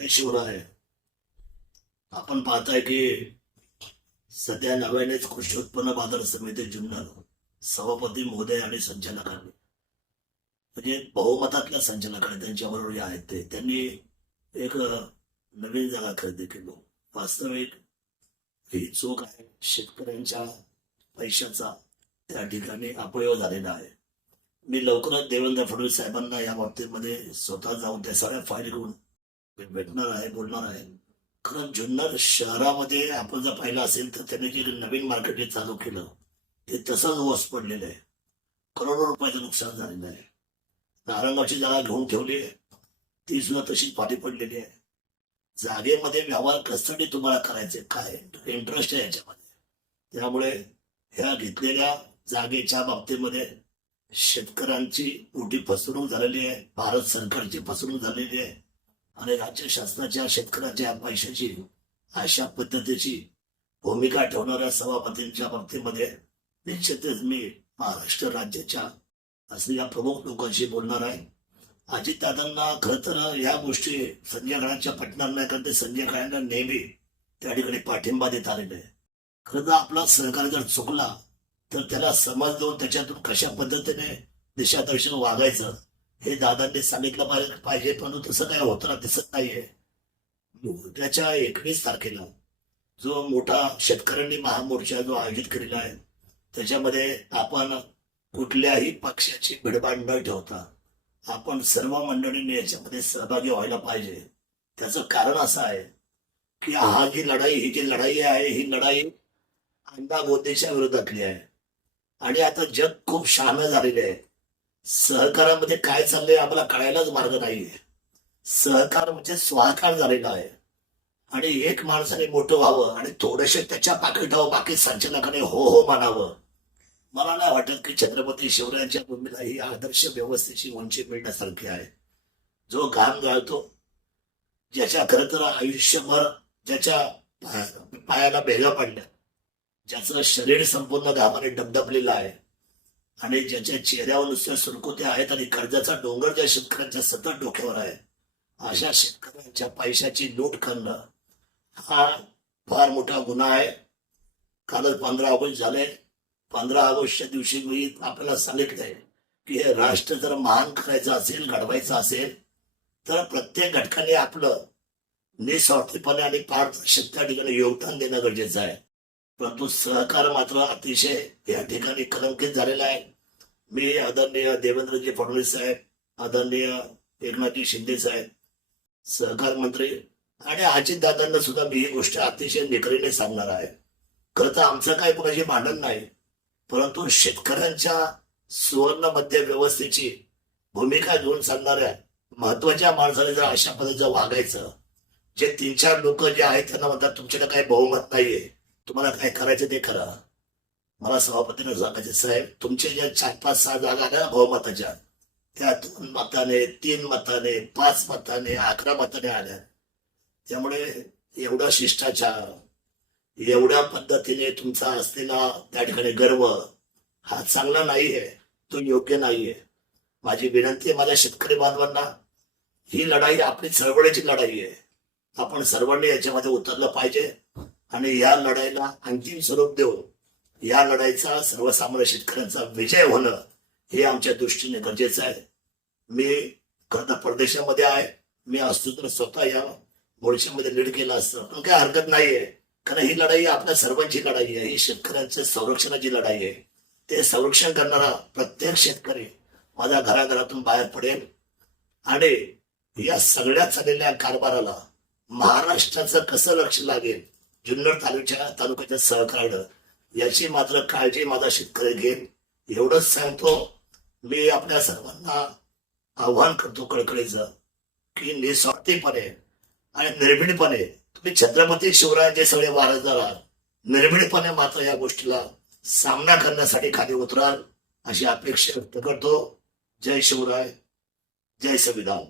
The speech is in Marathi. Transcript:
हे शिवराय आपण पाहताय की सध्या नव्यानेच कृषी उत्पन्न बाजार समिती जुन्नर सभापती महोदय आणि संचालकांनी. म्हणजे बहुमतातल्या संचालकांनी त्यांच्याबरोबर जे आहेत ते. त्यांनी एक नवीन जागा खरेदी केली. वास्तविक ही चूक आहे. शेतकऱ्यांच्या पैशाचा त्या ठिकाणी अपयोग झालेला आहे. मी लवकरच देवेंद्र फडणवीस साहेबांना या बाबतीमध्ये स्वतः जाऊन त्या सगळ्या फाईल घेऊन भेटणार आहे बोलणार आहे. कारण जुन्नर शहरामध्ये आपण जर पाहिलं असेल तर त्यांनी जे नवीन मार्केट चालू केलं ते तसंच वस पडलेलं आहे. करोडो रुपयाचं नुकसान झालेलं आहे. नारंगाची जागा घेऊन ठेवली आहे. ती सुद्धा तशीच पाठी पडलेली आहे. जागेमध्ये व्यवहार कशासाठी तुम्हाला करायचे काय इंटरेस्ट आहे याच्यामध्ये? त्यामुळे ह्या घेतलेल्या जागेच्या बाबतीमध्ये शेतकऱ्यांची मोठी फसवणूक झालेली आहे. भारत सरकारची फसवणूक झालेली आहे. आणि राज्य शासनाच्या शेतकऱ्याच्या पैशाची अशा पद्धतीची भूमिका ठेवणाऱ्या सभापतींच्या बाबतीमध्ये निश्चितच मी महाराष्ट्र राज्याच्या असलेल्या प्रमुख लोकांशी बोलणार आहे. अजितदादांना खरं तर या गोष्टी संजय काळांच्या पटणार नाही कारण ते संजय काळांना नेहमी त्या ठिकाणी पाठिंबा देत आलेले आहे. खरं तर आपला सहकार जर चुकला तर त्याला समज देऊन त्याच्यातून कशा पद्धतीने दिशादर्शन वागायचं? हे दादांनी सांगितलं पाहिजे पण तसं काय होताना दिसत नाहीये. उद्याच्या एकवीस तारखेला जो मोठा शेतकऱ्यांनी महामोर्चा जो आयोजित केलेला आहे त्याच्यामध्ये आपण कुठल्याही पक्षाची भिडभाड न ठेवता आपण सर्व मंडळींनी याच्यामध्ये सहभागी व्हायला पाहिजे. त्याचं कारण असं आहे की हा जी लढाई ही जी लढाई आहे ही लढाई अंडा गोतेच्या विरोधातली आहे. आणि आता जग खूप शहाणं झालेले आहे. सहकारामध्ये काय चाललंय आम्हाला कळायलाच मार्ग नाहीये. सहकार म्हणजे स्वाकार झालेला आहे. आणि एक माणसाने मोठं व्हावं आणि थोडेसे त्याच्या पाकिटावं बाकी संचालकाने हो हो मानावं. मला नाही वाटत की छत्रपती शिवरायांच्या भूमीला ही आदर्श व्यवस्थेची उंची मिळण्यासारखी आहे. जो घाम गाळतो ज्याच्या खरं तर आयुष्यभर ज्याच्या पाया- पायाला भेगा पडल्या ज्याचं शरीर संपूर्ण घामाने डबडबलेलं आहे. आणि ज्याच्या चेहऱ्यावर नुसत्या सुरकुत्या आहेत आणि कर्जाचा डोंगर ज्या शेतकऱ्यांच्या सतत डोक्यावर आहे अशा शेतकऱ्यांच्या पैशाची लूट करणं हा फार मोठा गुन्हा आहे. कालच पंधरा ऑगस्ट झाले. पंधरा ऑगस्टच्या दिवशी मी आपल्याला सांगितलंय की हे राष्ट्र जर महान करायचं असेल घडवायचं असेल तर प्रत्येक घटकाने आपलं निस्वार्थीपणे आणि पारदर्शक त्या ठिकाणी योगदान देणं गरजेचं आहे. परंतु सहकार मात्र अतिशय या ठिकाणी कलंकित झालेला आहे. मी आदरणीय देवेंद्रजी फडणवीस साहेब आदरणीय एकनाथजी शिंदे साहेब सहकार मंत्री आणि अजितदादांना सुद्धा मी ही गोष्ट अतिशय निकरीने सांगणार आहे. खरं तर आमचं काही कुणाशी भांडण नाही परंतु शेतकऱ्यांच्या सुवर्ण मध्य व्यवस्थेची भूमिका घेऊन सांगणाऱ्या महत्त्वाच्या माणसाने जर अशा पद्धतीचं वागायचं जे तीन चार लोक जे आहेत त्यांना म्हणतात तुमच्याकडे काही बहुमत नाहीये. तुम्हाला काय करायचं ते करा. मला सभापतीने सांगायचे साहेब तुमचे ज्या चार पाच सहा जागा ना बहुमताच्या त्या दोन मताने तीन मताने पाच मताने अकरा मताने आल्या. त्यामुळे एवढा शिष्टाचार एवढ्या पद्धतीने तुमचा असलेला त्या ठिकाणी गर्व हा चांगला नाहीये तो योग्य नाहीये. माझी विनंती आहे माझ्या शेतकरी बांधवांना ही लढाई आपली चळवळीची लढाई आहे. आपण सर्वांनी याच्यामध्ये उतरलं पाहिजे. आणि या लढाईला अंतिम स्वरूप देऊन या लढाईचा सर्वसामान्य शेतकऱ्यांचा विजय होणं हे आमच्या दृष्टीने गरजेचं आहे. मी खरं परदेशामध्ये आहे. मी असतो तर स्वतः या मोर्चामध्ये लीड केलं असतं. पण काही हरकत नाहीये. कारण ही लढाई आपल्या सर्वांची लढाई आहे. ही शेतकऱ्यांच्या संरक्षणाची लढाई आहे. ते संरक्षण करणारा प्रत्येक शेतकरी माझ्या घराघरातून बाहेर पडेल. आणि या सगळ्या चाललेल्या कारभाराला महाराष्ट्राचं कसं लक्ष लागेल जुन्नर तालुक्या तालुक्याच्या सहकार्य याची मात्र काळजी माझा शेतकरी घेईन. एवढंच सांगतो मी आपल्या सर्वांना आव्हान करतो कळकळीचं की निस्वार्थीपणे आणि निर्भीडपणे तुम्ही छत्रपती शिवरायांचे सगळे वारसदार निर्भीडपणे मात्र या गोष्टीला सामना करण्यासाठी खाली उतराल अशी अपेक्षा व्यक्त करतो. जय शिवराय जय संविधान.